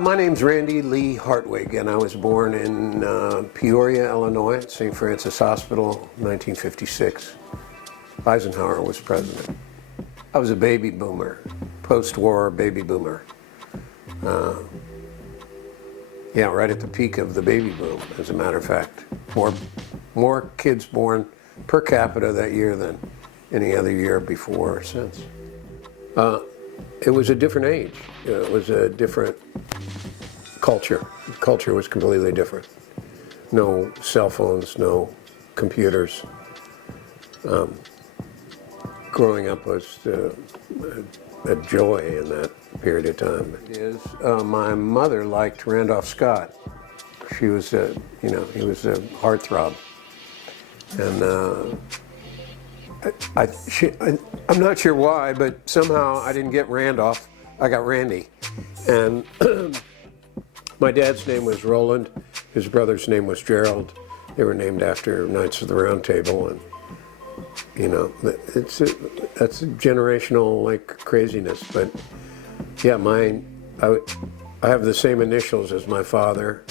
My name's Randy Lee Hartwig, and I was born in Peoria, Illinois, at St. Francis Hospital, 1956. Eisenhower was president. I was a baby boomer, post-war baby boomer. Yeah, right at the peak of the baby boom, as a matter of fact. More kids born per capita that year than any other year before or since. It was a different age. It was a different culture. The culture was completely different. No cell phones, no computers. Growing up was a joy in that period of time. My mother liked Randolph Scott. She was, he was a heartthrob, and I'm not sure why, but somehow I didn't get Randolph. I got Randy, and my dad's name was Roland. His brother's name was Gerald. They were named after Knights of the Round Table, and that's a generational like craziness. But yeah, I have the same initials as my father,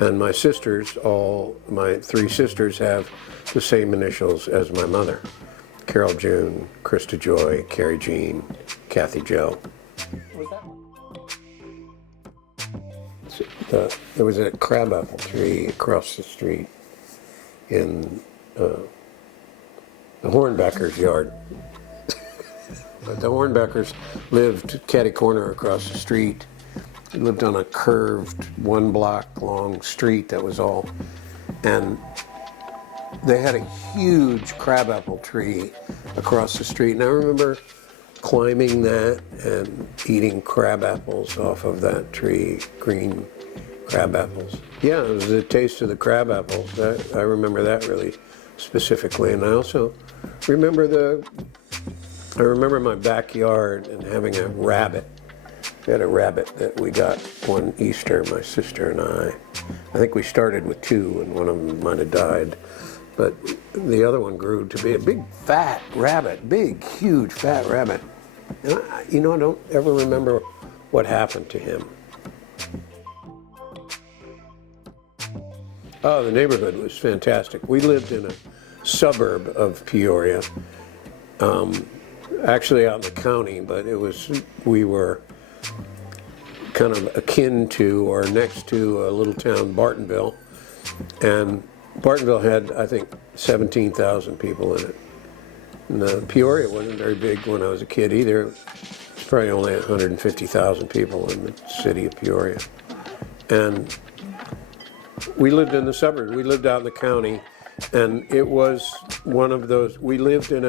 and my sisters, my three sisters have the same initials as my mother: Carol June, Krista Joy, Carrie Jean, Kathy Jo. There was a crabapple tree across the street in the Hornbecker's yard. The Hornbeckers lived catty corner across the street. They lived on a curved 1 block long street that was all, and they had a huge crabapple tree across the street. And I remember climbing that and eating crab apples off of that tree, green crab apples. Yeah, it was the taste of the crab apples. I remember that really specifically. And I also remember my backyard and having a rabbit. We had a rabbit that we got one Easter, my sister and I. I think we started with 2 and one of them might have died. But the other one grew to be a big fat rabbit, big, huge fat rabbit. And I don't ever remember what happened to him. Oh, the neighborhood was fantastic. We lived in a suburb of Peoria, actually out in the county, but we were kind of akin to or next to a little town, Bartonville. And Bartonville had, I think, 17,000 people in it. And Peoria wasn't very big when I was a kid either. It's probably only 150,000 people in the city of Peoria. And we lived in the suburbs. We lived out in the county, and it was one of those, we lived in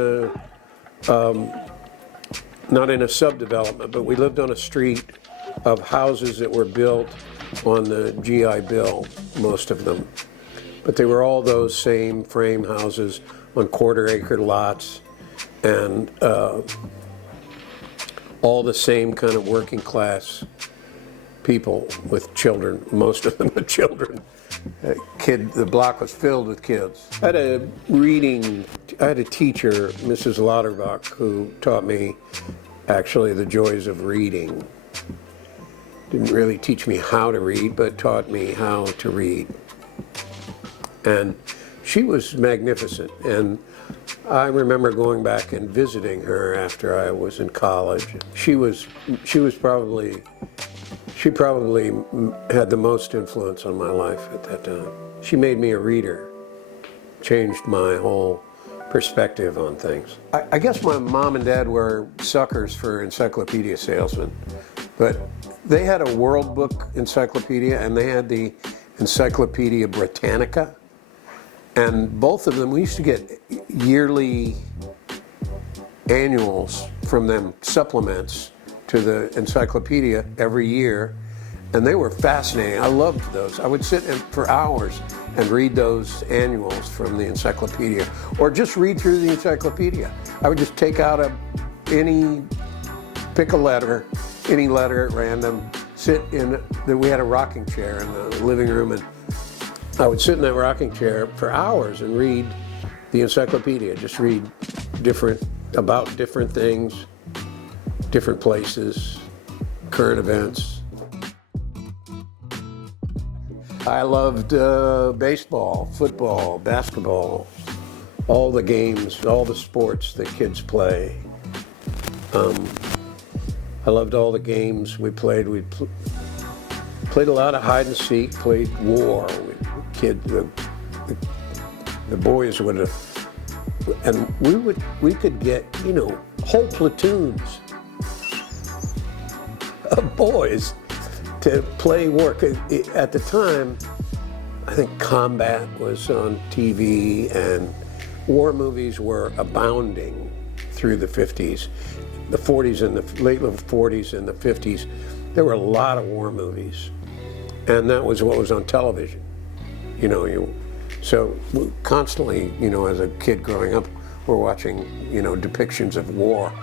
not in a subdevelopment, but we lived on a street of houses that were built on the GI Bill, most of them. But they were all those same frame houses on quarter-acre lots, and all the same kind of working-class people with children, most of them with children. The block was filled with kids. I had a teacher, Mrs. Lauterbach, who taught me actually the joys of reading. Didn't really teach me how to read, but taught me how to read. And she was magnificent. And I remember going back and visiting her after I was in college. She probably had the most influence on my life at that time. She made me a reader, changed my whole perspective on things. I guess my mom and dad were suckers for encyclopedia salesmen, but they had a World Book encyclopedia and they had the Encyclopedia Britannica, and both of them, we used to get yearly annuals from them, supplements to the encyclopedia every year, and they were fascinating. I loved those. I would sit for hours and read those annuals from the encyclopedia, or just read through the encyclopedia. I would just take out pick a letter, any letter at random, sit in, we had a rocking chair in the living room, and I would sit in that rocking chair for hours and read the encyclopedia, just read about different things, different places, current events. I loved baseball, football, basketball, all the games, all the sports that kids play. I loved all the games we played. We played a lot of hide and seek, played war. The boys would have, and we could get, whole platoons of boys to play war. At the time, I think combat was on TV and war movies were abounding through the 50s, the 40s and the late 40s and the 50s. There were a lot of war movies, and that was what was on television. So constantly, as a kid growing up, we're watching, depictions of war.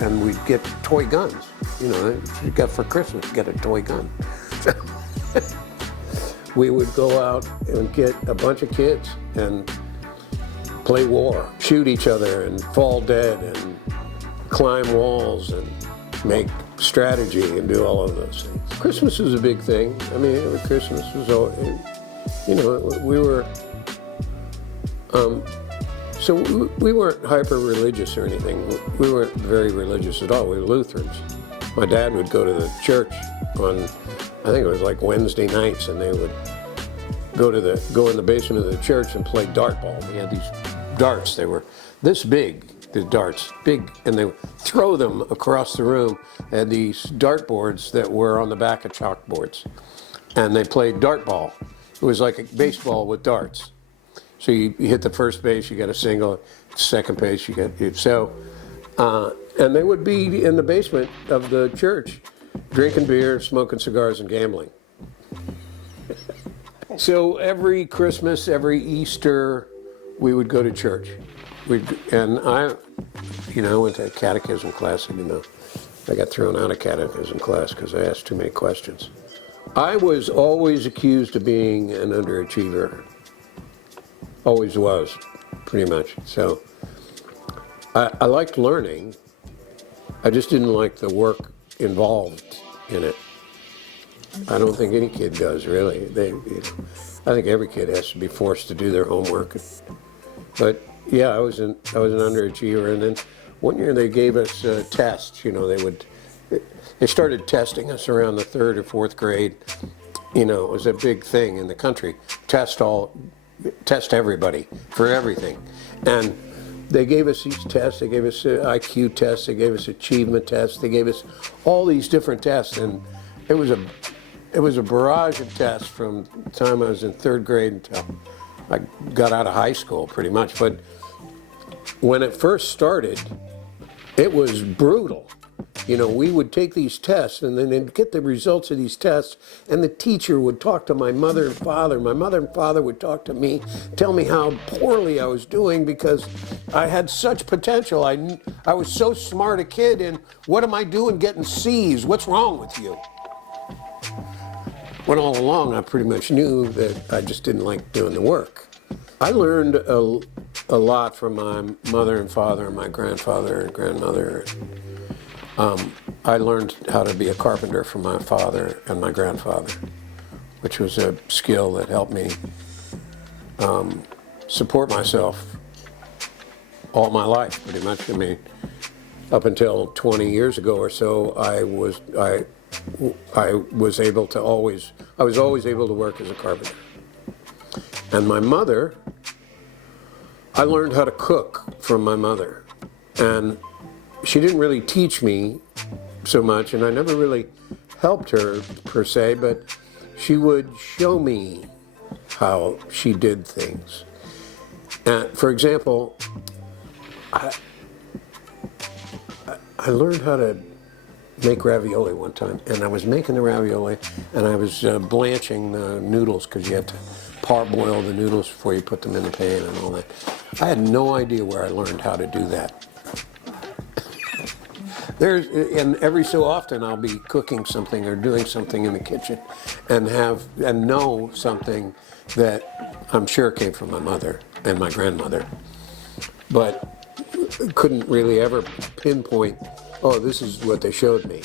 And we'd get toy guns. You got for Christmas, get a toy gun. So we would go out and get a bunch of kids and play war, shoot each other and fall dead and climb walls and make strategy and do all of those things. Christmas was a big thing. I mean, Christmas was always, we were, so we weren't hyper-religious or anything. We weren't very religious at all. We were Lutherans. My dad would go to the church on, I think it was like Wednesday nights, and they would go in the basement of the church and play dart ball. We had these darts. They were this big, the darts, big, and they would throw them across the room. They had these dart boards that were on the back of chalkboards, and they played dart ball. It was like a baseball with darts. So you hit the first base, you got a single. Second base, you got and they would be in the basement of the church, drinking beer, smoking cigars, and gambling. So every Christmas, every Easter, we would go to church. And I went to catechism class, even though I got thrown out of catechism class because I asked too many questions. I was always accused of being an underachiever. Always was, pretty much. So I liked learning. I just didn't like the work involved in it. I don't think any kid does, really. I think every kid has to be forced to do their homework. But yeah, I was an underachiever. And then one year they gave us tests. They started testing us around the 3rd or 4th grade. It was a big thing in the country. Test everybody for everything. And they gave us these tests. They gave us IQ tests. They gave us achievement tests. They gave us all these different tests. And it was a barrage of tests from the time I was in 3rd grade until I got out of high school, pretty much. But when it first started, it was brutal. We would take these tests and then they'd get the results of these tests, and the teacher would talk to my mother and father. My mother and father would talk to me, tell me how poorly I was doing because I had such potential. I was so smart a kid, and what am I doing getting C's? What's wrong with you? When all along I pretty much knew that I just didn't like doing the work. I learned a lot from my mother and father and my grandfather and grandmother. I learned how to be a carpenter from my father and my grandfather, which was a skill that helped me support myself all my life, pretty much. I mean, up until 20 years ago or so, I was always able to work as a carpenter. And my mother, I learned how to cook from my mother. And she didn't really teach me so much, and I never really helped her per se, but she would show me how she did things. For example, I learned how to make ravioli one time, and I was making the ravioli, and I was blanching the noodles, because you have to parboil the noodles before you put them in the pan and all that. I had no idea where I learned how to do that. And every so often I'll be cooking something or doing something in the kitchen and know something that I'm sure came from my mother and my grandmother, but couldn't really ever pinpoint, oh, this is what they showed me.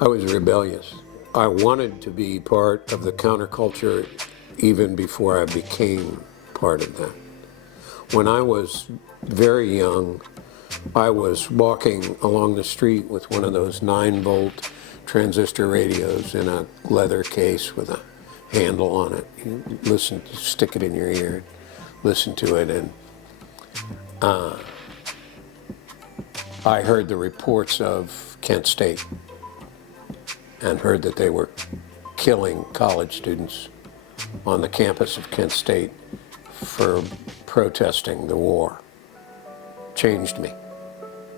I was rebellious. I wanted to be part of the counterculture even before I became part of that. When I was very young, I was walking along the street with one of those 9-volt transistor radios in a leather case with a handle on it. You stick it in your ear, listen to it, and I heard the reports of Kent State and heard that they were killing college students on the campus of Kent State for protesting the war. Changed me,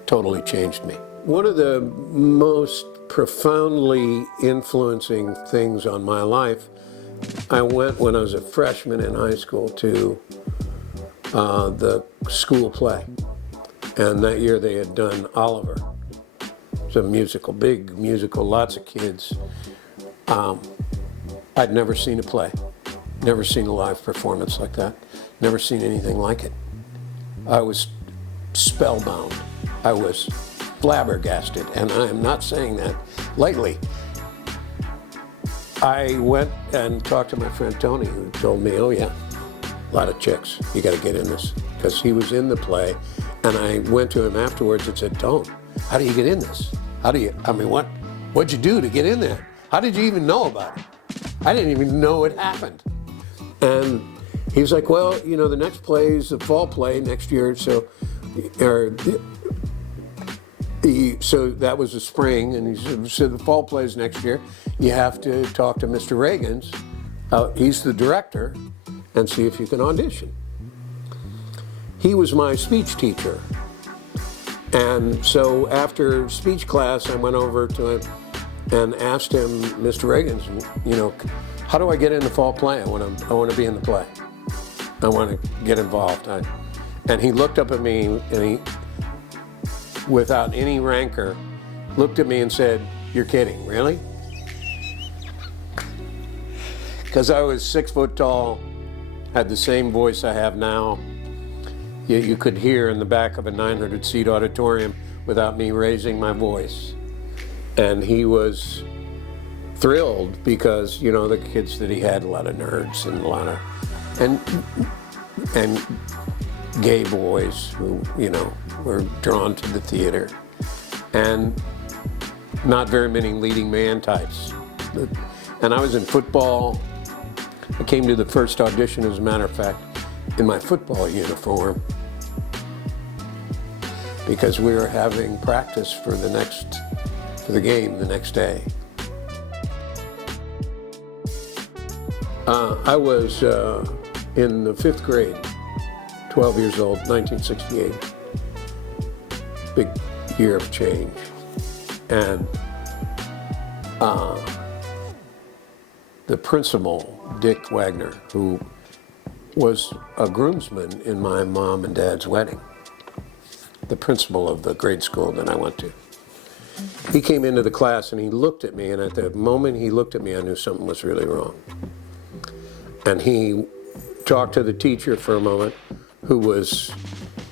totally changed me. One of the most profoundly influencing things on my life, I went when I was a freshman in high school to the school play. And that year they had done Oliver. It's a musical, big musical, lots of kids. I'd never seen a play, never seen a live performance like that, never seen anything like it. I was spellbound. I was flabbergasted, and I am not saying that lightly. I went and talked to my friend Tony, who told me, oh yeah, a lot of chicks, you gotta get in this, because he was in the play, and I went to him afterwards and said, Tone, how do you get in this? What'd you do to get in there? How did you even know about it? I didn't even know it happened. And he was like, well, you know, the next play is the fall play next year, so that was the spring, and he said, so the fall play is next year. You have to talk to Mr. Reagans, he's the director, and see if you can audition. He was my speech teacher. And so after speech class, I went over to him and asked him, Mr. Reagans, you know, how do I get in the fall play? I want to be in the play. I want to get involved. And he looked up at me, and he, without any rancor, looked at me and said, you're kidding, really? Because I was 6 foot tall, had the same voice I have now. You could hear in the back of a 900-seat auditorium without me raising my voice. And he was thrilled because, you know, the kids that he had, a lot of nerds and a lot of, and gay boys who, you know, were drawn to the theater. And not very many leading man types. And I was in football. I came to the first audition, as a matter of fact, in my football uniform, because we were having practice for the game the next day. I was in the 5th grade, 12 years old, 1968. Big year of change. And the principal, Dick Wagner, who was a groomsman in my mom and dad's wedding, the principal of the grade school that I went to. He came into the class and he looked at me, and at the moment he looked at me, I knew something was really wrong. And he talked to the teacher for a moment, who was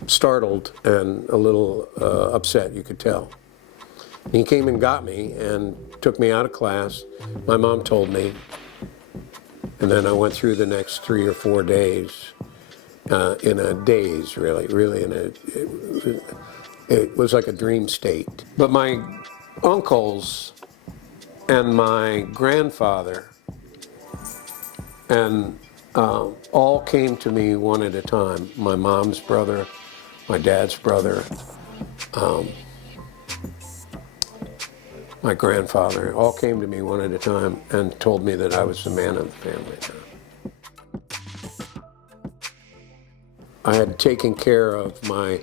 startled and a little upset, you could tell. And he came and got me and took me out of class. My mom told me, and then I went through the next 3 or 4 days in a daze, really in it was like a dream state. But my uncles and my grandfather and all came to me one at a time. My mom's brother, my dad's brother, my grandfather, all came to me one at a time and told me that I was the man of the family. I had taken care of my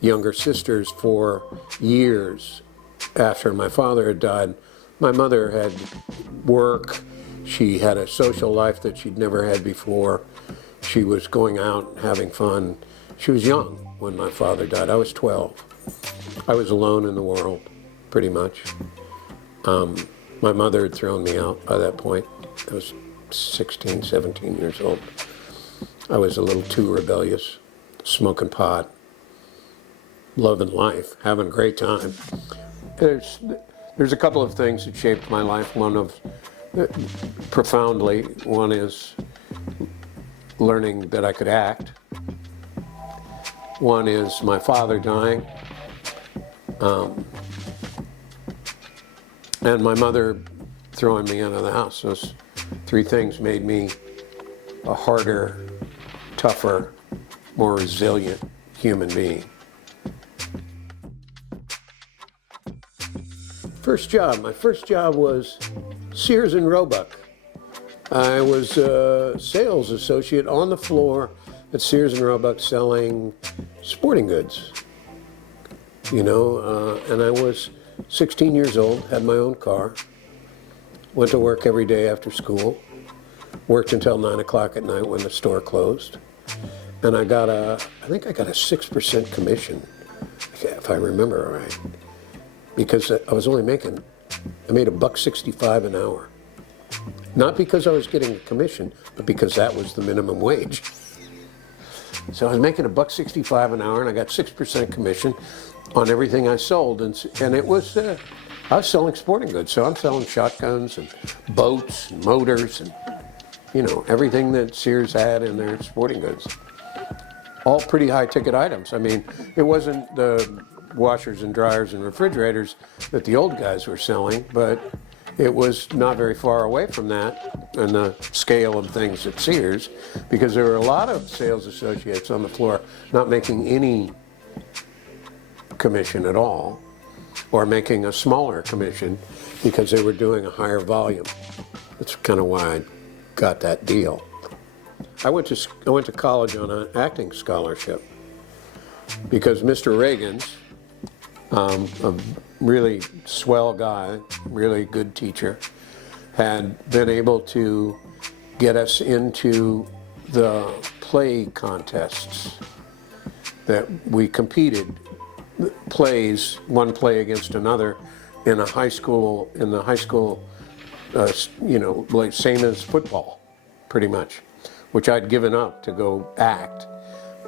younger sisters for years after my father had died. My mother had work. She had a social life that she'd never had before. She was going out and having fun. She was young. when my father died. I was 12. I was alone in the world, pretty much. My mother had thrown me out by that point. I was 16, 17 years old. I was a little too rebellious, smoking pot, loving life, having a great time. There's a couple of things that shaped my life. Profoundly, one is learning that I could act. One is my father dying. And my mother throwing me out of the house. Those three things made me a harder, tougher, more resilient human being. My first job was Sears and Roebuck. I was a sales associate on the floor at Sears and Roebuck selling sporting goods. And I was 16 years old, had my own car, went to work every day after school, worked until 9 o'clock at night when the store closed, and I think I got a 6% commission, if I remember right, because I made $1.65 an hour. Not because I was getting a commission, but because that was the minimum wage. So I was making $1.65 an hour, and I got 6% commission on everything I sold, and it was I was selling sporting goods, so I'm selling shotguns and boats and motors and everything that Sears had in their sporting goods. All pretty high ticket items. I mean, it wasn't the washers and dryers and refrigerators that the old guys were selling, but it was not very far away from that in the scale of things at Sears, because there were a lot of sales associates on the floor not making any commission at all, or making a smaller commission because they were doing a higher volume. That's kind of why I got that deal. I went to college on an acting scholarship because Mr. Reagan's, a really swell guy, really good teacher, had been able to get us into the play contests that we competed, plays, one play against another in the high school, like same as football, pretty much, which I'd given up to go act.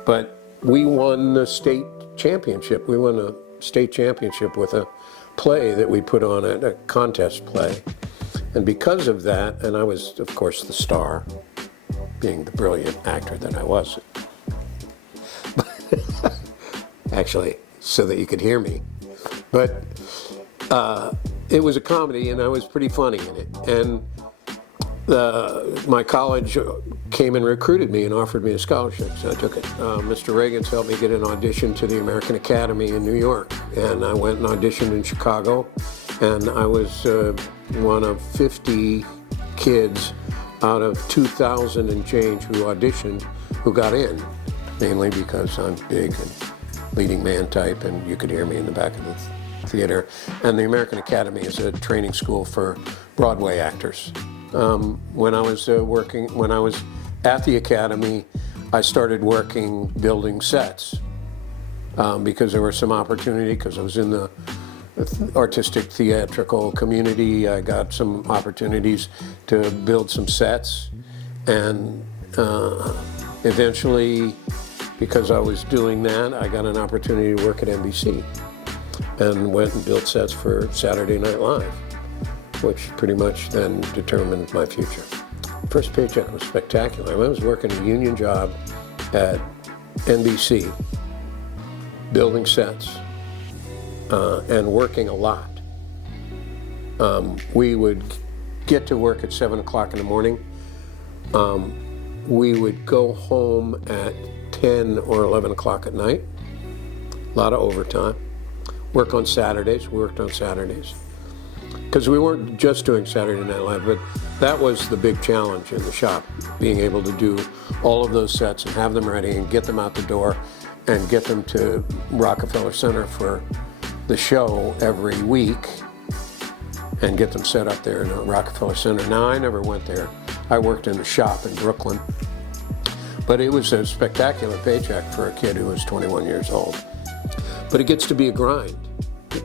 But we won the state championship. We won a state championship with a play that we put on, a contest play. And because of that, and I was, of course, the star, being the brilliant actor that I was. Actually, so that you could hear me. But it was a comedy, and I was pretty funny in it. And my college came and recruited me and offered me a scholarship, so I took it. Mr. Reagan's helped me get an audition to the American Academy in New York, and I went and auditioned in Chicago, and I was one of 50 kids out of 2,000 and change who auditioned who got in, mainly because I'm big and leading man type, and you could hear me in the back of the theater. And the American Academy is a training school for Broadway actors. When I was at the Academy, I started working building sets because there was some opportunity, because I was in the artistic theatrical community. I got some opportunities to build some sets, and eventually, because I was doing that, I got an opportunity to work at NBC and went and built sets for Saturday Night Live, which pretty much then determined my future. First paycheck was spectacular. I was working a union job at NBC, building sets, and working a lot. We would get to work at 7 o'clock in the morning. We would go home at 10 or 11 o'clock at night. A lot of overtime. Worked on Saturdays. Because we weren't just doing Saturday Night Live, but that was the big challenge in the shop, being able to do all of those sets and have them ready and get them out the door and get them to Rockefeller Center for the show every week and get them set up there in Rockefeller Center. Now, I never went there. I worked in the shop in Brooklyn. But it was a spectacular paycheck for a kid who was 21 years old. But it gets to be a grind,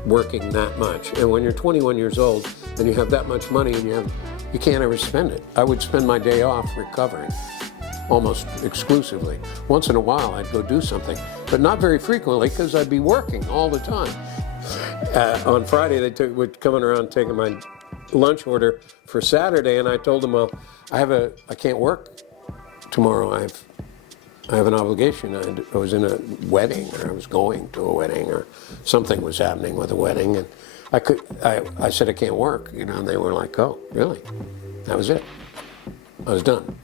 working that much. And when you're 21 years old and you have that much money and you can't ever spend it. I would spend my day off recovering, almost exclusively. Once in a while I'd go do something, but not very frequently because I'd be working all the time. On Friday they were coming around taking my lunch order for Saturday, and I told them, well, I can't work tomorrow. I have an obligation. I was in a wedding, or I was going to a wedding, or something was happening with a wedding, and I said I can't work, and they were like, oh, really? That was it. I was done.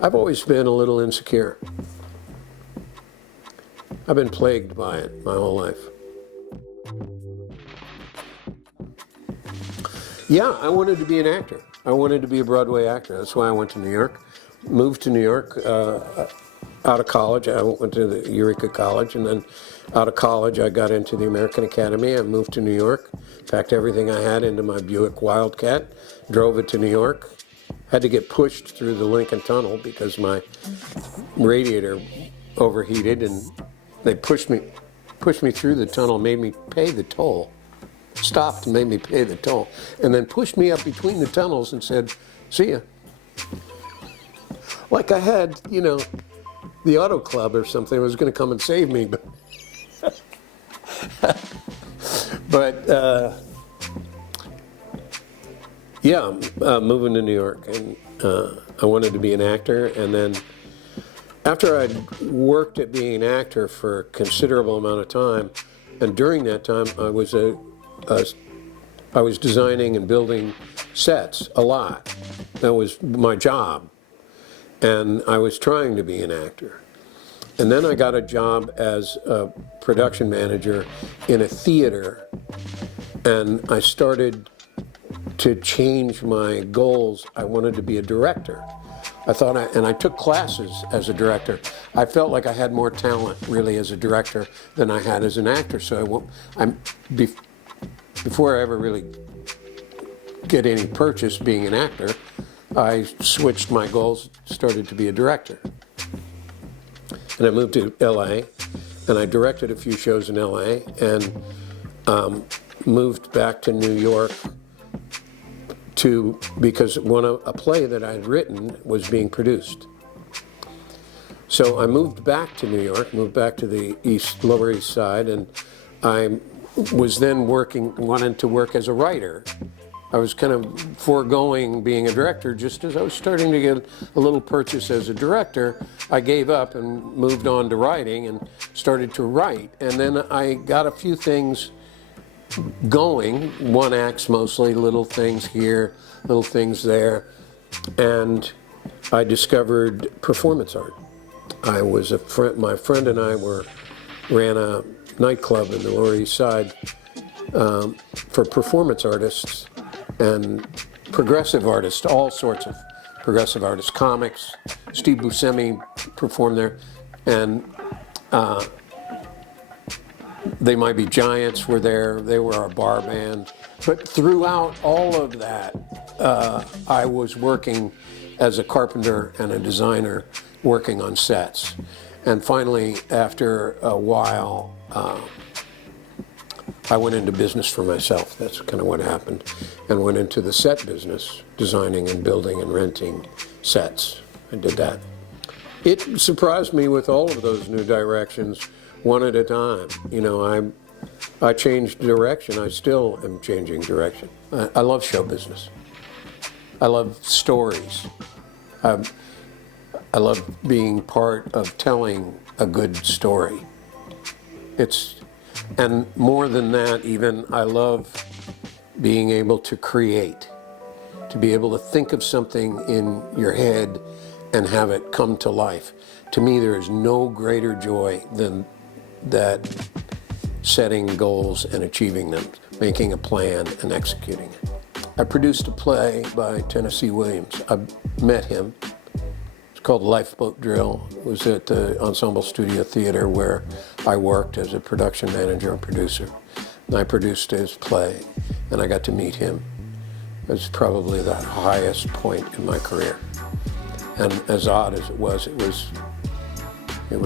I've always been a little insecure. I've been plagued by it my whole life. Yeah, I wanted to be an actor. I wanted to be a Broadway actor. That's why I went to New York. Moved to New York out of college. I went to the Eureka College, and then out of college I got into the American Academy. I moved to New York, packed everything I had into my Buick Wildcat, drove it to New York. Had to get pushed through the Lincoln Tunnel because my radiator overheated, and they pushed me through the tunnel, made me pay the toll. Stopped and made me pay the toll, and then pushed me up between the tunnels and said, see ya. Like I had, the Auto Club or something was going to come and save me, but moving to New York, and I wanted to be an actor. And then after I'd worked at being an actor for a considerable amount of time, and during that time I was designing and building sets a lot. That was my job. And I was trying to be an actor. And then I got a job as a production manager in a theater, and I started to change my goals. I wanted to be a director. And I took classes as a director. I felt like I had more talent really as a director than I had as an actor. So before I ever really get any purchase being an actor, I switched my goals, started to be a director. And I moved to LA, and I directed a few shows in LA, and moved back to New York because a play that I had written was being produced. So I moved back to New York, moved back to the Lower East Side, and I was then wanted to work as a writer. I was kind of foregoing being a director. Just as I was starting to get a little purchase as a director, I gave up and moved on to writing and started to write. And then I got a few things going, one acts mostly, little things here, little things there. And I discovered performance art. My friend and I ran a nightclub in the Lower East Side for performance artists and progressive artists, all sorts of progressive artists, comics. Steve Buscemi performed there, and They Might Be Giants were there. They were our bar band. But throughout all of that, I was working as a carpenter and a designer, working on sets. And finally, after a while, I went into business for myself. That's kind of what happened. And went into the set business, designing and building and renting sets. I did that. It surprised me with all of those new directions, one at a time. I changed direction. I still am changing direction. I love show business. I love stories. I love being part of telling a good story. And more than that even, I love being able to create, to be able to think of something in your head and have it come to life. To me, there is no greater joy than that, setting goals and achieving them, making a plan and executing it. I produced a play by Tennessee Williams. I met him. It's called Lifeboat Drill. It was at the Ensemble Studio Theater where I worked as a production manager and producer. And I produced his play, and I got to meet him. It was probably the highest point in my career. And as odd as it was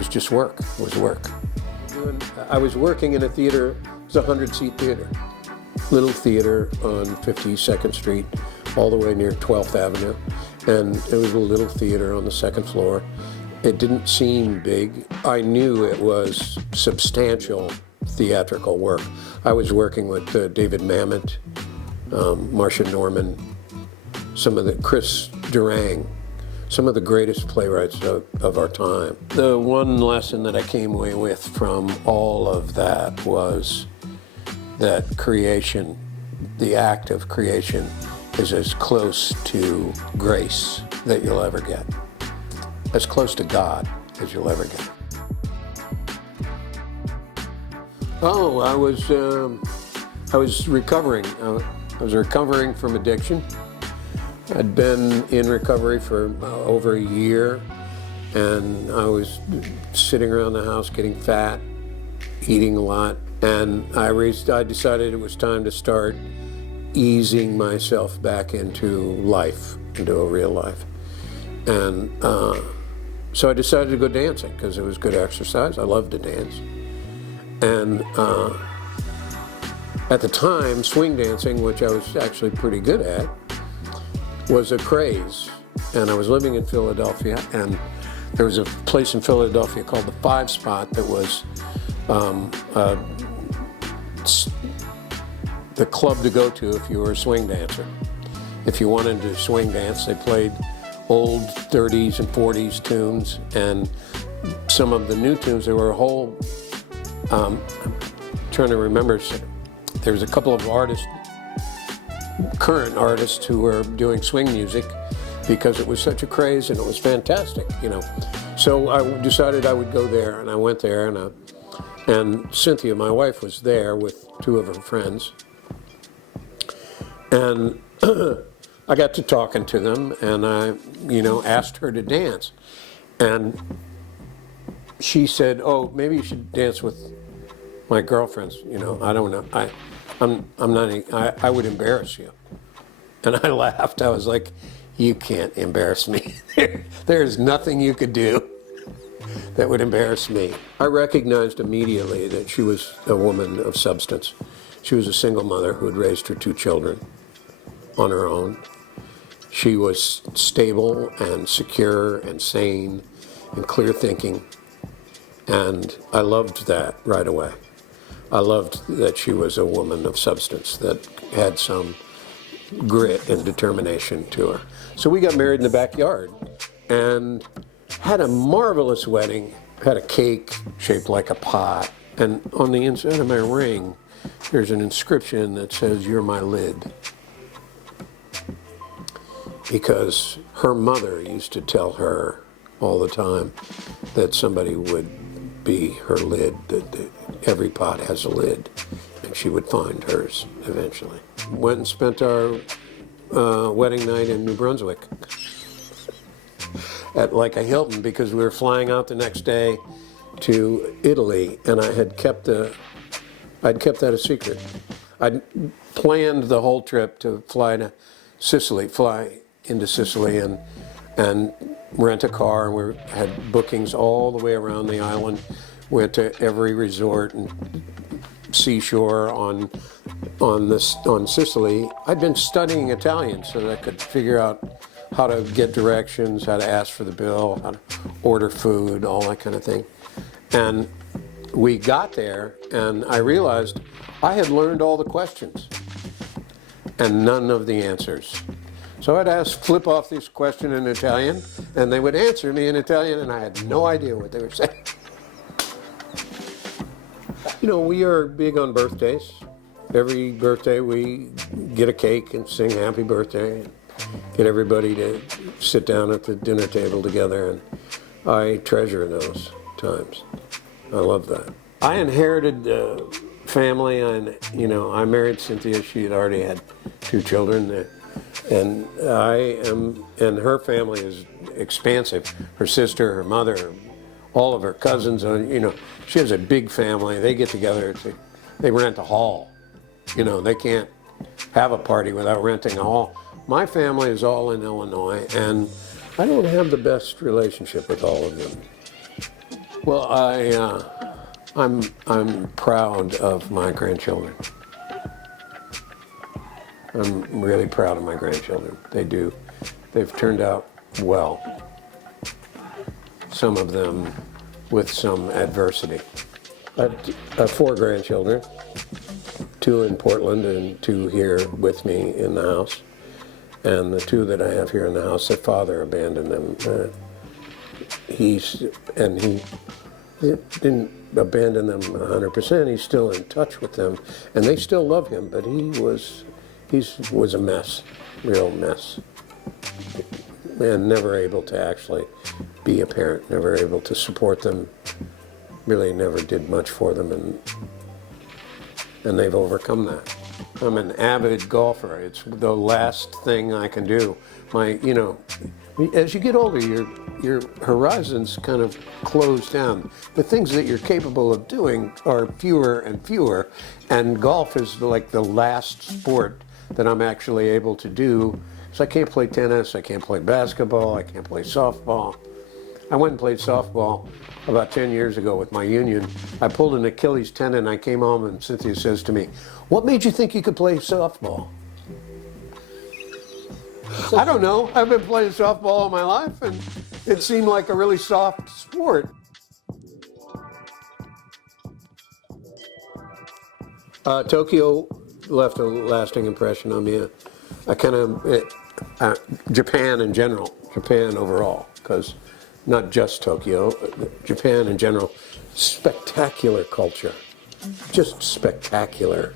just work. It was work. I was working in a theater. It was a 100-seat theater, little theater on 52nd Street, all the way near 12th Avenue, and it was a little theater on the second floor. It didn't seem big. I knew it was substantial theatrical work. I was working with David Mamet, Marcia Norman, Chris Durang, some of the greatest playwrights of our time. The one lesson that I came away with from all of that was that creation, the act of creation, is as close to grace that you'll ever get, as close to God as you'll ever get. Oh, I was recovering. I was recovering from addiction. I'd been in recovery for over a year, and I was sitting around the house getting fat, eating a lot, and I decided it was time to start easing myself back into life, into a real life. And so I decided to go dancing because it was good exercise. I loved to dance. And at the time, swing dancing, which I was actually pretty good at, was a craze. And I was living in Philadelphia, and there was a place in Philadelphia called the Five Spot that was the club to go to if you were a swing dancer. If you wanted to swing dance, they played old 30s and 40s tunes, and some of the new tunes. There were a whole, I'm trying to remember, there was a couple of artists, current artists, who were doing swing music because it was such a craze and it was fantastic, you know. So I decided I would go there, and I went there, and Cynthia, my wife, was there with two of her friends. And I got to talking to them, and I, asked her to dance. And she said, "Oh, maybe you should dance with my girlfriends. I don't know. I would embarrass you." And I laughed. I was like, "You can't embarrass me. There's nothing you could do that would embarrass me." I recognized immediately that she was a woman of substance. She was a single mother who had raised her two children on her own. She was stable and secure and sane and clear thinking. And I loved that right away. I loved that she was a woman of substance that had some grit and determination to her. So we got married in the backyard and had a marvelous wedding. Had a cake shaped like a pot. And on the inside of my ring, there's an inscription that says, "You're my lid." Because her mother used to tell her all the time that somebody would be her lid, that every pot has a lid, and she would find hers eventually. Went and spent our wedding night in New Brunswick at like a Hilton, because we were flying out the next day to Italy, and I'd kept that a secret. I'd planned the whole trip to fly into Sicily and rent a car, and we had bookings all the way around the island. Went to every resort and seashore on Sicily. I'd been studying Italian so that I could figure out how to get directions, how to ask for the bill, how to order food, all that kind of thing. And we got there, and I realized I had learned all the questions and none of the answers. So I'd flip off this question in Italian, and they would answer me in Italian, and I had no idea what they were saying. We are big on birthdays. Every birthday we get a cake and sing happy birthday, and get everybody to sit down at the dinner table together, and I treasure those times. I love that. I inherited the family, and I married Cynthia. She had already had two children. And and her family is expansive. Her sister, her mother, all of her cousins, she has a big family. They get together, they rent a hall. They can't have a party without renting a hall. My family is all in Illinois, and I don't have the best relationship with all of them. Well, I'm proud of my grandchildren. I'm really proud of my grandchildren. They've turned out well. Some of them with some adversity. I have 4 grandchildren, 2 in Portland and 2 here with me in the house. And the 2 that I have here in the house, their father abandoned them. He didn't abandon them 100%. He's still in touch with them, and they still love him. But he was a mess, real mess, and never able to actually be a parent, never able to support them. Really, never did much for them, and they've overcome that. I'm an avid golfer. It's the last thing I can do. As you get older, your horizons kind of close down. The things that you're capable of doing are fewer and fewer, and golf is like the last sport that I'm actually able to do. So I can't play tennis, I can't play basketball, I can't play softball. I went and played softball about 10 years ago with my union. I pulled an Achilles tendon. I came home and Cynthia says to me, "What made you think you could play softball?" I don't know. I've been playing softball all my life, and it seemed like a really soft sport. Tokyo left a lasting impression on me. Japan in general, Japan overall, because not just Tokyo, Japan in general, spectacular culture, just spectacular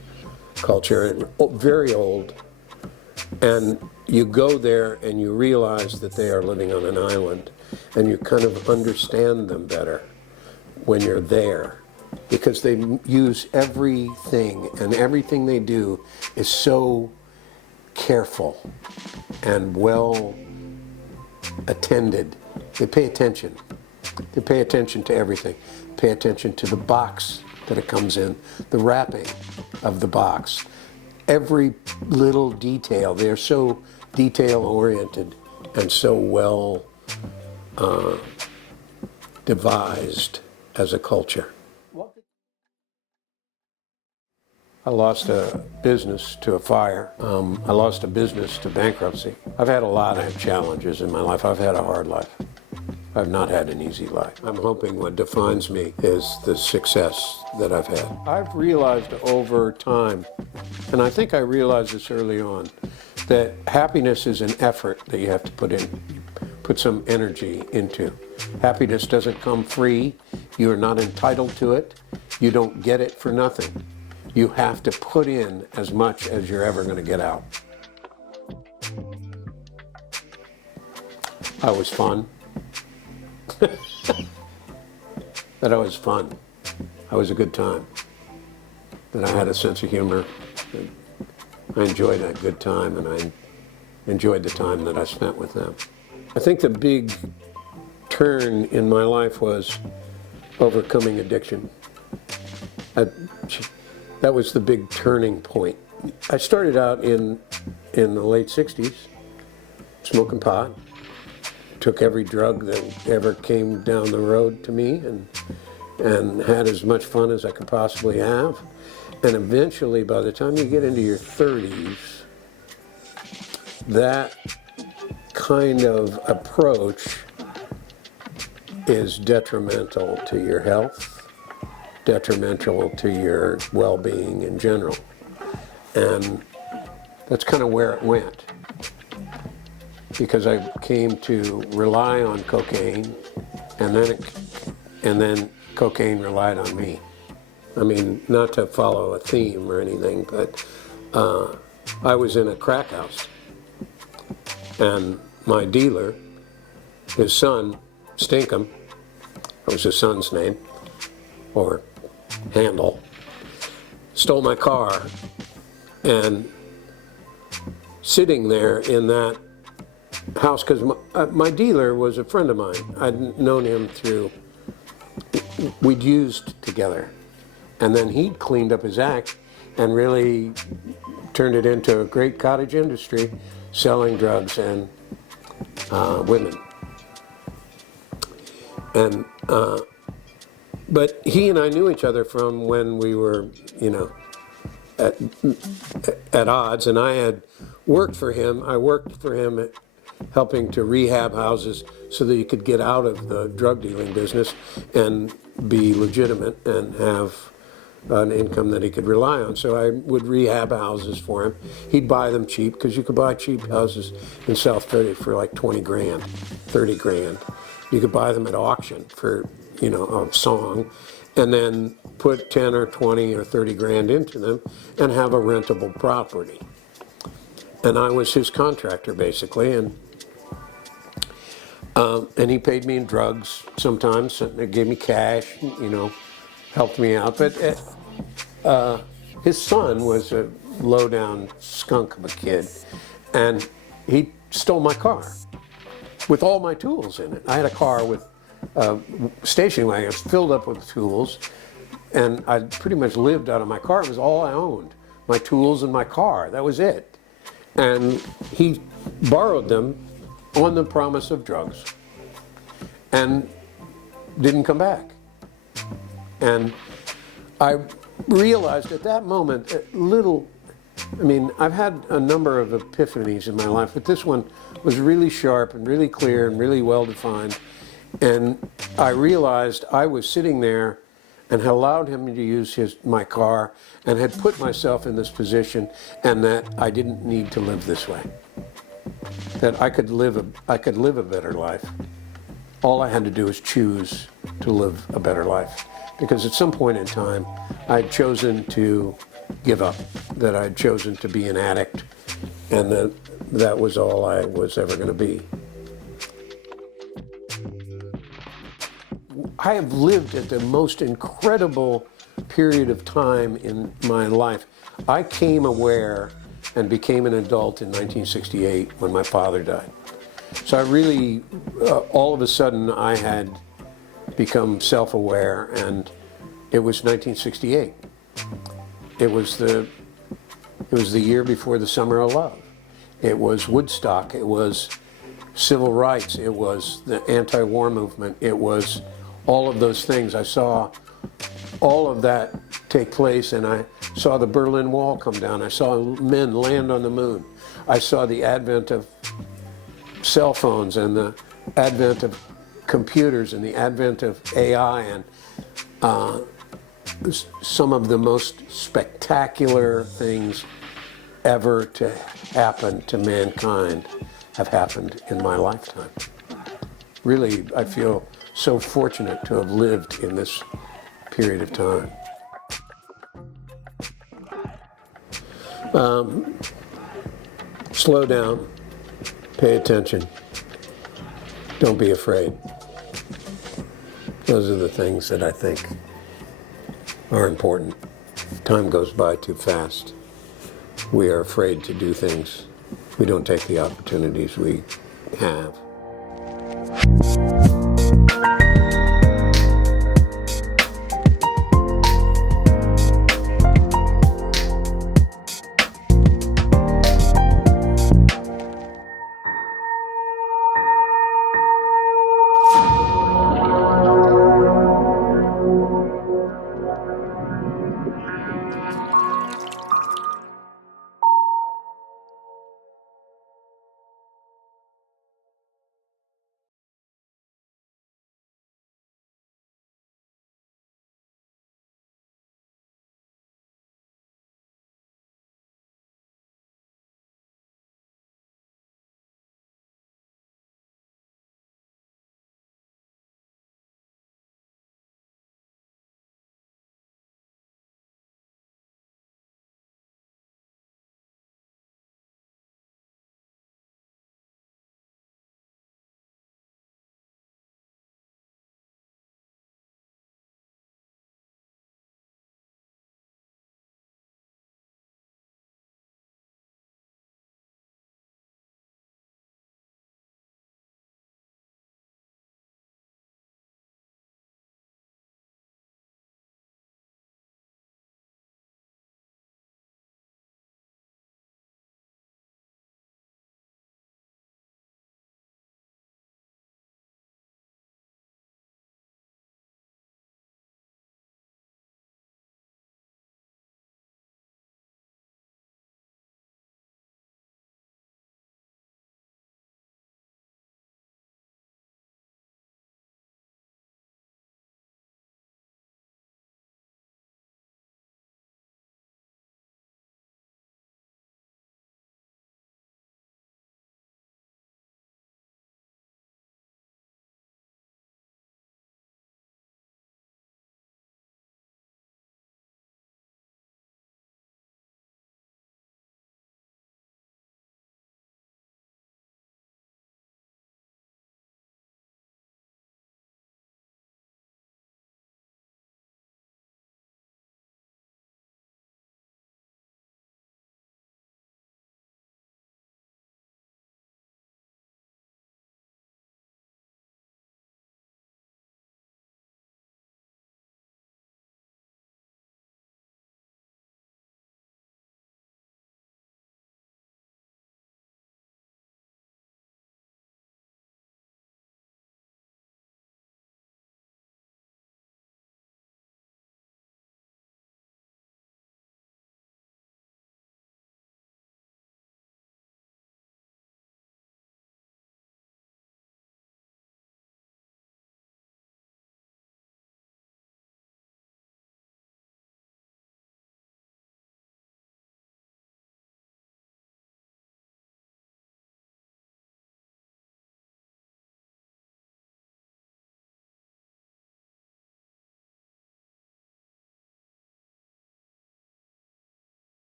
culture, very old. And you go there and you realize that they are living on an island, and you kind of understand them better when you're there, because they use everything, and everything they do is so careful and well attended. They pay attention. They pay attention to everything. Pay attention to the box that it comes in, the wrapping of the box, every little detail. They're so detail-oriented and so well devised as a culture. I lost a business to a fire. I lost a business to bankruptcy. I've had a lot of challenges in my life. I've had a hard life. I've not had an easy life. I'm hoping what defines me is the success that I've had. I've realized over time, and I think I realized this early on, that happiness is an effort that you have to put some energy into. Happiness doesn't come free. You are not entitled to it. You don't get it for nothing. You have to put in as much as you're ever going to get out. I was fun. That I was fun. I was a good time. That I had a sense of humor. I enjoyed a good time, and I enjoyed the time that I spent with them. I think the big turn in my life was overcoming addiction. That was the big turning point. I started out in the late 60s, smoking pot. Took every drug that ever came down the road to me, and had as much fun as I could possibly have. And eventually, by the time you get into your 30s, that kind of approach is detrimental to your health, detrimental to your well-being in general. And that's kind of where it went, because I came to rely on cocaine, and then cocaine relied on me. I mean, not to follow a theme or anything, but I was in a crack house, and my dealer, his son, Stinkum, that was his son's name, or handle, stole my car, and sitting there in that house, because my dealer was a friend of mine. I'd known him through, we'd used together. And then he'd cleaned up his act and really turned it into a great cottage industry, selling drugs and women. And but he and I knew each other from when we were, at odds, and I had worked for him. I worked for him at helping to rehab houses so that he could get out of the drug dealing business and be legitimate and have an income that he could rely on. So I would rehab houses for him. He'd buy them cheap, because you could buy cheap houses in South Philly for like 20 grand, 30 grand. You could buy them at auction for, a song, and then put 10 or 20 or 30 grand into them and have a rentable property. And I was his contractor, basically, and he paid me in drugs sometimes, and gave me cash, helped me out. But his son was a low-down skunk of a kid, and he stole my car with all my tools in it. I had a car with station wagons filled up with tools, and I pretty much lived out of my car. It was all I owned, my tools and my car. That was it. And he borrowed them on the promise of drugs and didn't come back. And I realized at that moment I've had a number of epiphanies in my life, but this one was really sharp and really clear and really well defined. And I realized I was sitting there and had allowed him to use my car and had put myself in this position, and that I didn't need to live this way. That I could live a better life. All I had to do was choose to live a better life. Because at some point in time, I'd chosen to give up, that I'd chosen to be an addict, and that was all I was ever going to be. I have lived at the most incredible period of time in my life. I came aware and became an adult in 1968 when my father died. So I really, all of a sudden, I had become self-aware, and it was 1968. It was the year before the Summer of Love. It was Woodstock. It was civil rights. It was the anti-war movement. It was all of those things. I saw all of that take place, and I saw the Berlin Wall come down. I saw men land on the moon. I saw the advent of cell phones and the advent of computers and the advent of AI, and some of the most spectacular things ever to happen to mankind have happened in my lifetime. Really, I feel so fortunate to have lived in this period of time. Slow down, pay attention, don't be afraid. Those are the things that I think are important. Time goes by too fast. We are afraid to do things. We don't take the opportunities we have.